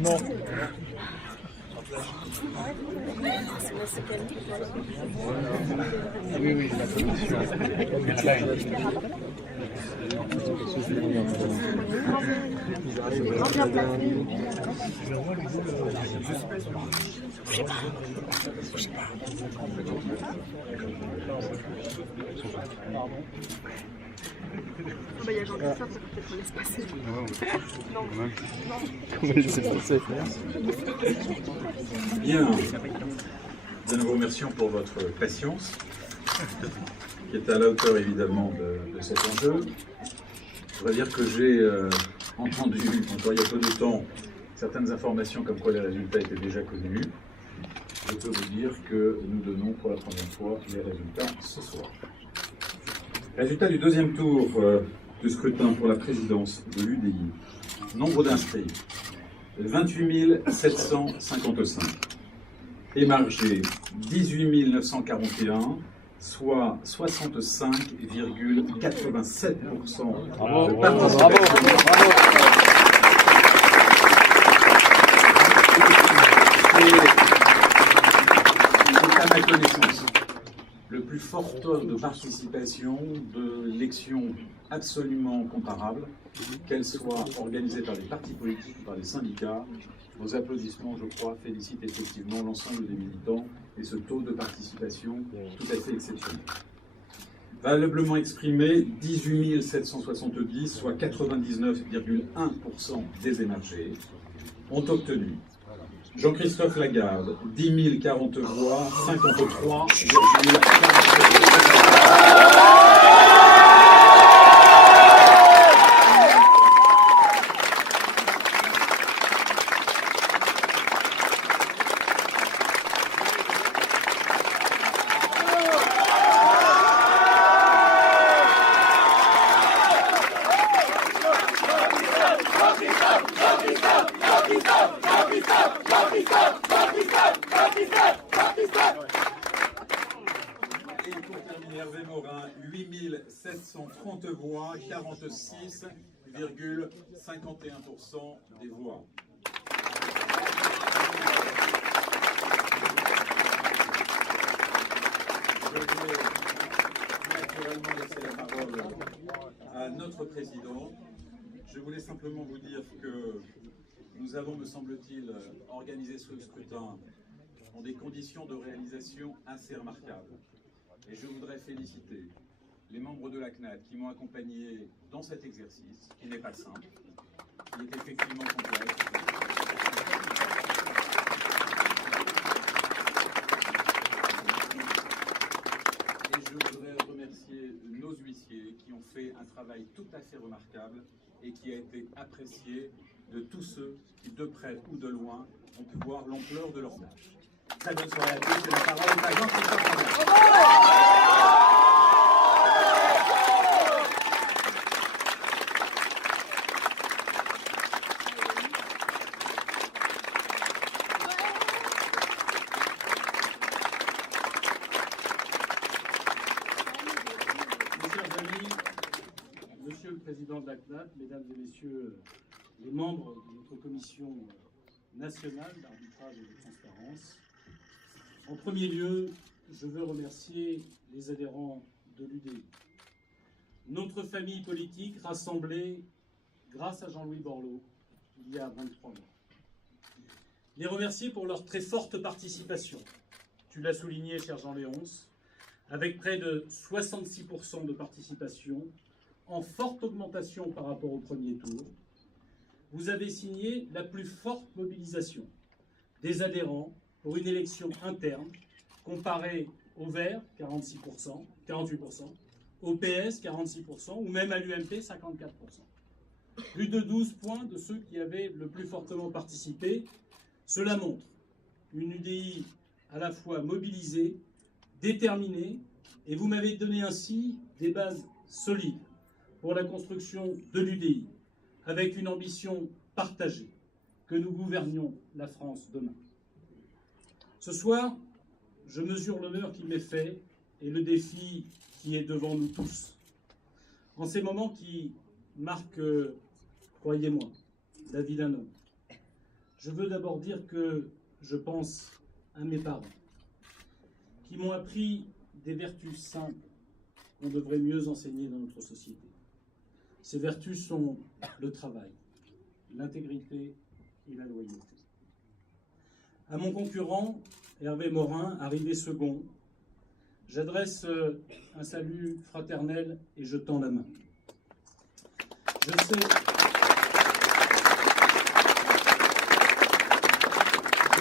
Non. Oui, oui, la commission. Il y a Jean-Christophe, ça peut peut-être laisser passer. Non. Comment laisser passer? Bien. Nous vous remercions pour votre patience, qui est à la hauteur évidemment de cet enjeu. Je voudrais dire que j'ai entendu, encore il y a peu de temps, certaines informations comme quoi les résultats étaient déjà connus. Je peux vous dire que nous donnons pour la première fois les résultats ce soir. Résultat du deuxième tour du scrutin pour la présidence de l'UDI. Nombre d'inscrits, 28 755. Émargé, 18 941, soit 65,87% de participation. C'est à ma connaissance le plus fort taux de participation de l'élection absolument comparable, qu'elle soit organisée par des partis politiques ou par des syndicats. Vos applaudissements, je crois, félicitent effectivement l'ensemble des militants et ce taux de participation tout à fait exceptionnel. Valablement exprimé, 18 770, soit 99,1% des émargés, ont obtenu Jean-Christophe Lagarde, 10 040 voix, 53,47%. Et pour terminer, Hervé Morin, 8 730 voix, 46,51% des voix. Je vais naturellement laisser la parole à notre président. Je voulais simplement vous dire que nous avons, me semble-t-il, organisé ce scrutin dans des conditions de réalisation assez remarquables. Et je voudrais féliciter les membres de la CNAD qui m'ont accompagné dans cet exercice, qui n'est pas simple, qui est effectivement complexe. Et je voudrais remercier nos huissiers qui ont fait un travail tout à fait remarquable et qui a été apprécié de tous ceux qui, de près ou de loin, ont pu voir l'ampleur de leur tâche. Très bonne soirée à tous et la parole est à Jean-Christophe Lagarde. Mes chers amis, Monsieur le Président de la CNAD, Mesdames et Messieurs les membres de notre commission nationale d'arbitrage et de transparence, en premier lieu, je veux remercier les adhérents de l'UDI, notre famille politique rassemblée grâce à Jean-Louis Borloo il y a 23 mois. Les remercier pour leur très forte participation. Tu l'as souligné, cher Jean-Léonce, avec près de 66% de participation, en forte augmentation par rapport au premier tour. Vous avez signé la plus forte mobilisation des adhérents pour une élection interne, comparée au Vert, 48%, au PS, 46%, ou même à l'UMP, 54%. Plus de 12 points de ceux qui avaient le plus fortement participé. Cela montre une UDI à la fois mobilisée, déterminée, et vous m'avez donné ainsi des bases solides pour la construction de l'UDI, avec une ambition partagée, que nous gouvernions la France demain. Ce soir, je mesure l'honneur qui m'est fait et le défi qui est devant nous tous. En ces moments qui marquent, croyez-moi, la vie d'un homme, je veux d'abord dire que je pense à mes parents, qui m'ont appris des vertus simples qu'on devrait mieux enseigner dans notre société. Ces vertus sont le travail, l'intégrité et la loyauté. À mon concurrent, Hervé Morin, arrivé second, j'adresse un salut fraternel et je tends la main. Je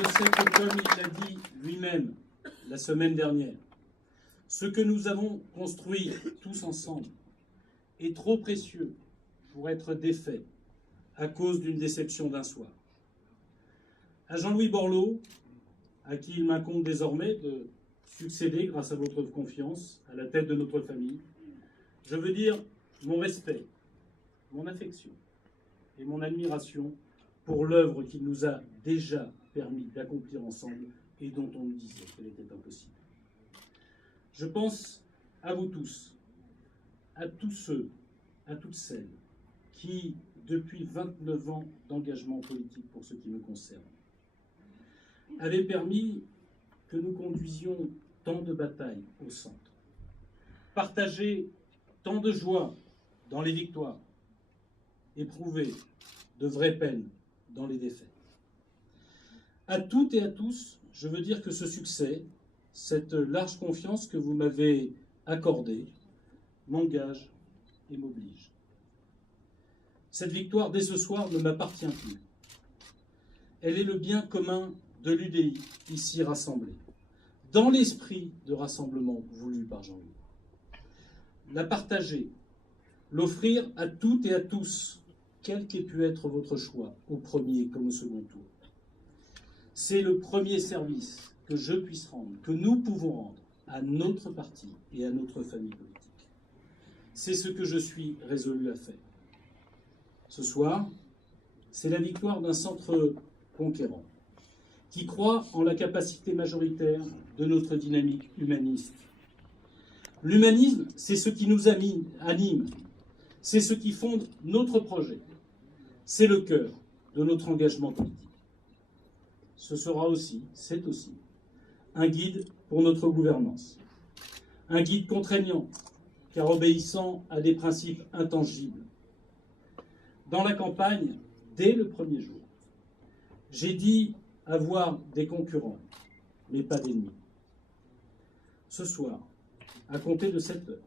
sais que, comme il l'a dit lui-même la semaine dernière, ce que nous avons construit tous ensemble est trop précieux pour être défait à cause d'une déception d'un soir. À Jean-Louis Borloo, à qui il m'incombe désormais de succéder grâce à votre confiance à la tête de notre famille, je veux dire mon respect, mon affection et mon admiration pour l'œuvre qu'il nous a déjà permis d'accomplir ensemble et dont on nous disait qu'elle était impossible. Je pense à vous tous, à tous ceux, à toutes celles qui, depuis 29 ans d'engagement politique pour ce qui me concerne, avaient permis que nous conduisions tant de batailles au centre, partager tant de joie dans les victoires, éprouver de vraies peines dans les défaites. À toutes et à tous, je veux dire que ce succès, cette large confiance que vous m'avez accordée, m'engage et m'oblige. Cette victoire, dès ce soir, ne m'appartient plus. Elle est le bien commun de l'UDI, ici rassemblée, dans l'esprit de rassemblement voulu par Jean-Louis. La partager, l'offrir à toutes et à tous, quel qu'ait pu être votre choix, au premier comme au second tour. C'est le premier service que je puisse rendre, que nous pouvons rendre à notre parti et à notre famille politique. C'est ce que je suis résolu à faire. Ce soir, c'est la victoire d'un centre conquérant, qui croit en la capacité majoritaire de notre dynamique humaniste. L'humanisme, c'est ce qui nous anime, c'est ce qui fonde notre projet, c'est le cœur de notre engagement politique. Ce sera aussi, c'est aussi, un guide pour notre gouvernance. Un guide contraignant, car obéissant à des principes intangibles. Dans la campagne, dès le premier jour, j'ai dit avoir des concurrents, mais pas d'ennemis. Ce soir, à compter de 7 heures,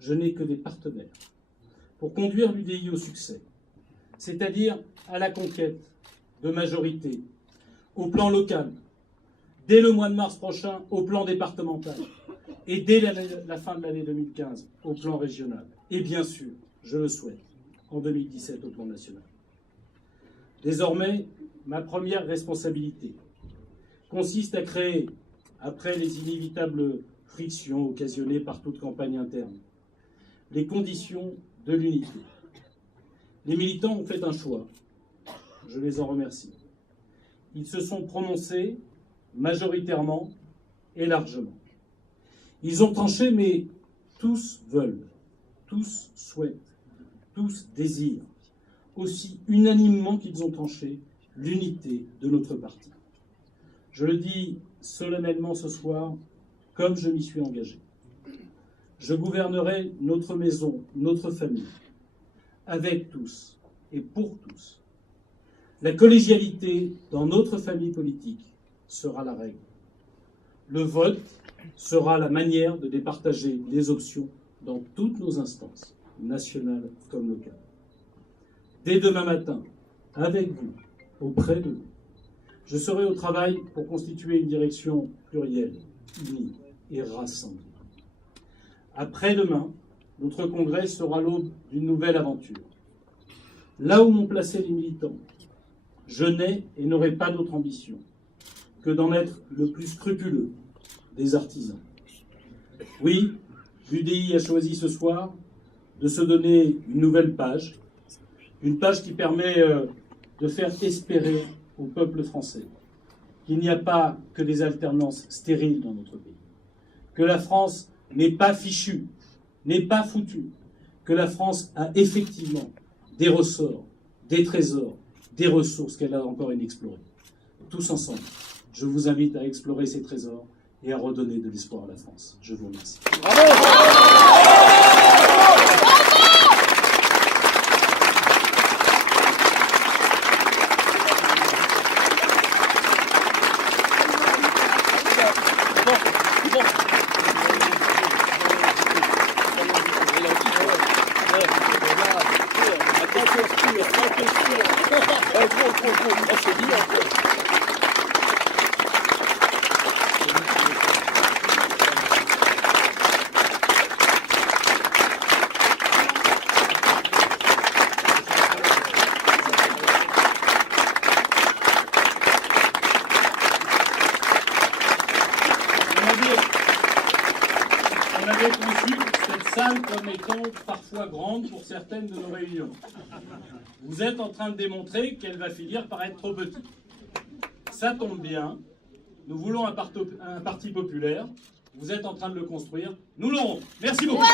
je n'ai que des partenaires pour conduire l'UDI au succès, c'est-à-dire à la conquête de majorité au plan local, dès le mois de mars prochain au plan départemental et dès la fin de l'année 2015 au plan régional. Et bien sûr, je le souhaite, en 2017 au plan national. Désormais, ma première responsabilité consiste à créer, après les inévitables frictions occasionnées par toute campagne interne, les conditions de l'unité. Les militants ont fait un choix, je les en remercie. Ils se sont prononcés majoritairement et largement. Ils ont tranché, mais tous veulent, tous souhaitent, tous désirent, aussi unanimement qu'ils ont tranché, l'unité de notre parti. Je le dis solennellement ce soir, comme je m'y suis engagé. Je gouvernerai notre maison, notre famille, avec tous et pour tous. La collégialité dans notre famille politique sera la règle. Le vote sera la manière de départager les options dans toutes nos instances, nationales comme locales. Dès demain matin, avec vous, auprès de vous, je serai au travail pour constituer une direction plurielle, unie et rassemblée. Après-demain, notre congrès sera l'aube d'une nouvelle aventure. Là où m'ont placé les militants, je n'ai et n'aurai pas d'autre ambition que d'en être le plus scrupuleux des artisans. Oui, l'UDI a choisi ce soir de se donner une nouvelle page, une page qui permet de faire espérer au peuple français qu'il n'y a pas que des alternances stériles dans notre pays, que la France n'est pas fichue, n'est pas foutue, que la France a effectivement des ressorts, des trésors, des ressources qu'elle a encore inexplorées. Tous ensemble, je vous invite à explorer ces trésors et à redonner de l'espoir à la France. Je vous remercie. On avait conçu cette salle comme étant parfois grande pour certaines de nos réunions. Vous êtes en train de démontrer qu'elle va finir par être trop petite. Ça tombe bien, nous voulons un parti populaire, vous êtes en train de le construire, nous l'aurons. Merci beaucoup.